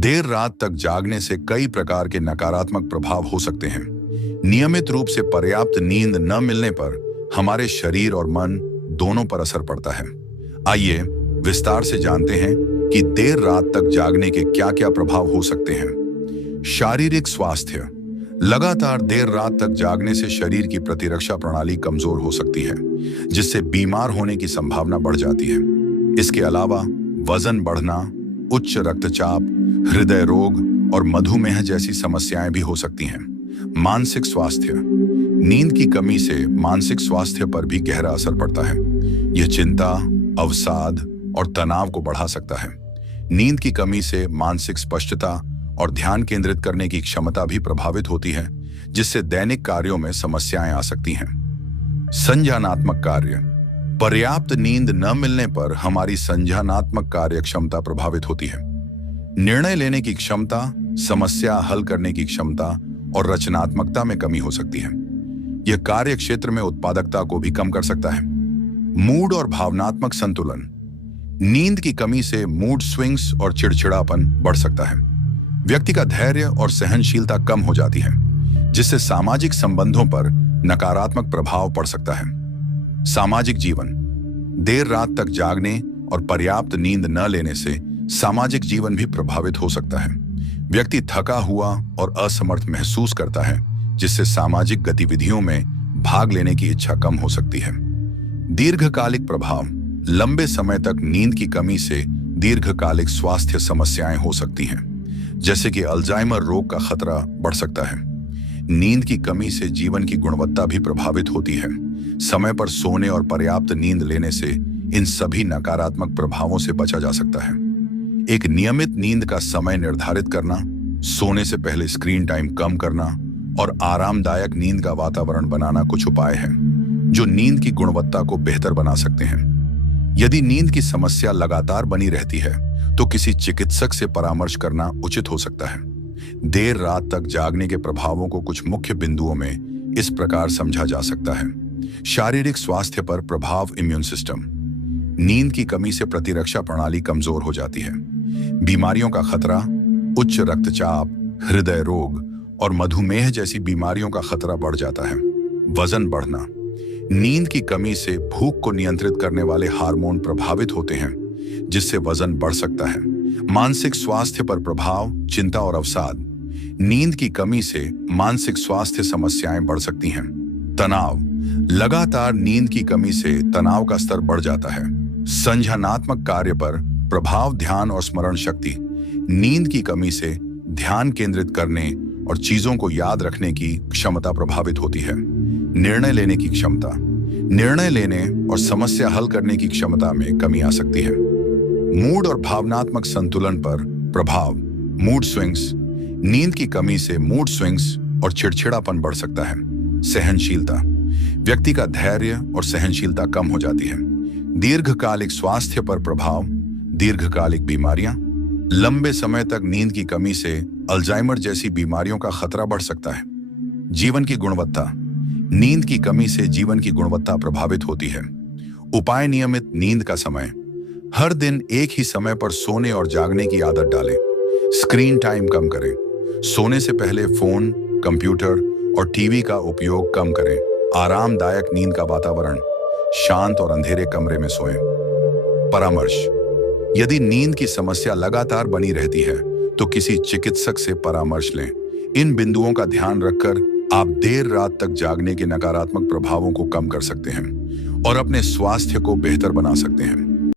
देर रात तक जागने से कई प्रकार के नकारात्मक प्रभाव हो सकते हैं। नियमित रूप से पर्याप्त नींद न मिलने पर हमारे शरीर और मन दोनों पर असर पड़ता है। आइए विस्तार से जानते हैं कि देर रात तक जागने के क्या-क्या प्रभाव हो सकते हैं। शारीरिक स्वास्थ्य। लगातार देर रात तक जागने से शरीर की प्रतिरक्षा प्रणाली कमजोर हो सकती है, जिससे बीमार होने की संभावना बढ़ जाती है। इसके अलावा वजन बढ़ना, उच्च रक्तचाप, हृदय रोग और मधुमेह जैसी समस्याएं भी हो सकती हैं। मानसिक स्वास्थ्य। नींद की कमी से मानसिक स्वास्थ्य पर भी गहरा असर पड़ता है। यह चिंता, अवसाद और तनाव को बढ़ा सकता है। नींद की कमी से मानसिक स्पष्टता और ध्यान केंद्रित करने की क्षमता भी प्रभावित होती है, जिससे दैनिक कार्यों में समस्याएं आ सकती हैं। संज्ञानात्मक कार्य। पर्याप्त नींद न मिलने पर हमारी संज्ञानात्मक कार्य क्षमता प्रभावित होती है। निर्णय लेने की क्षमता, समस्या हल करने की क्षमता और रचनात्मकता में कमी हो सकती है। यह कार्य क्षेत्र में उत्पादकता को भी कम कर सकता है। मूड और भावनात्मक संतुलन। नींद की कमी से मूड स्विंग्स और चिड़चिड़ापन बढ़ सकता है। व्यक्ति का धैर्य और सहनशीलता कम हो जाती है, जिससे सामाजिक संबंधों पर नकारात्मक प्रभाव पड़ सकता है। सामाजिक जीवन। देर रात तक जागने और पर्याप्त नींद न लेने से सामाजिक जीवन भी प्रभावित हो सकता है। व्यक्ति थका हुआ और असमर्थ महसूस करता है, जिससे सामाजिक गतिविधियों में भाग लेने की इच्छा कम हो सकती है। दीर्घकालिक प्रभाव। लंबे समय तक नींद की कमी से दीर्घकालिक स्वास्थ्य समस्याएं हो सकती हैं, जैसे कि अल्जाइमर रोग का खतरा बढ़ सकता है। नींद की कमी से जीवन की गुणवत्ता भी प्रभावित होती है। समय पर सोने और पर्याप्त नींद लेने से इन सभी नकारात्मक प्रभावों से बचा जा सकता है। एक नियमित नींद का समय निर्धारित करना, सोने से पहले स्क्रीन टाइम कम करना और आरामदायक नींद का वातावरण बनाना कुछ उपाय हैं जो नींद की गुणवत्ता को बेहतर बना सकते हैं। यदि नींद की समस्या लगातार बनी रहती है तो किसी चिकित्सक से परामर्श करना उचित हो सकता है। देर रात तक जागने के प्रभावों को कुछ मुख्य बिंदुओं में इस प्रकार समझा जा सकता है। शारीरिक स्वास्थ्य पर प्रभाव। Immune system. नींद की कमी से प्रतिरक्षा प्रणाली कमजोर हो जाती है। बीमारियों का खतरा, उच्च रक्तचाप, हृदय रोग और मधुमेह जैसी बीमारियों का खतरा बढ़ जाता है। वजन बढ़ना। नींद की कमी से भूख को नियंत्रित करने वाले हार्मोन प्रभावित होते हैं, जिससे वजन बढ़ सकता है। मानसिक स्वास्थ्य पर प्रभाव। चिंता और अवसाद। नींद की कमी से मानसिक स्वास्थ्य समस्याएं बढ़ सकती हैं। तनाव। लगातार नींद की कमी से तनाव का स्तर बढ़ जाता है। संज्ञानात्मक कार्य पर प्रभाव। ध्यान और स्मरण शक्ति। नींद की कमी से ध्यान केंद्रित करने और चीजों को याद रखने की क्षमता प्रभावित होती है। निर्णय लेने की क्षमता। निर्णय लेने और समस्या हल करने की क्षमता में कमी आ सकती है। मूड और भावनात्मक संतुलन पर प्रभाव। Mood swings. नींद की कमी से मूड स्विंग्स और चिड़चिड़ापन बढ़ सकता है। सहनशीलता। व्यक्ति का धैर्य और सहनशीलता कम हो जाती है। दीर्घकालिक स्वास्थ्य पर प्रभाव। दीर्घकालिक बीमारियां। लंबे समय तक नींद की कमी से अल्जाइमर जैसी बीमारियों का खतरा बढ़ सकता है। जीवन की गुणवत्ता। नींद की कमी से जीवन की गुणवत्ता प्रभावित होती है। उपाय। नियमित नींद का समय। हर दिन एक ही समय पर सोने और जागने की आदत डालें। स्क्रीन टाइम कम करें। सोने से पहले फोन, कंप्यूटर और टीवी का उपयोग कम करें। आरामदायक नींद का वातावरण। शांत और अंधेरे कमरे में सोएं। परामर्श। यदि नींद की समस्या लगातार बनी रहती है तो किसी चिकित्सक से परामर्श लें। इन बिंदुओं का ध्यान रखकर आप देर रात तक जागने के नकारात्मक प्रभावों को कम कर सकते हैं और अपने स्वास्थ्य को बेहतर बना सकते हैं।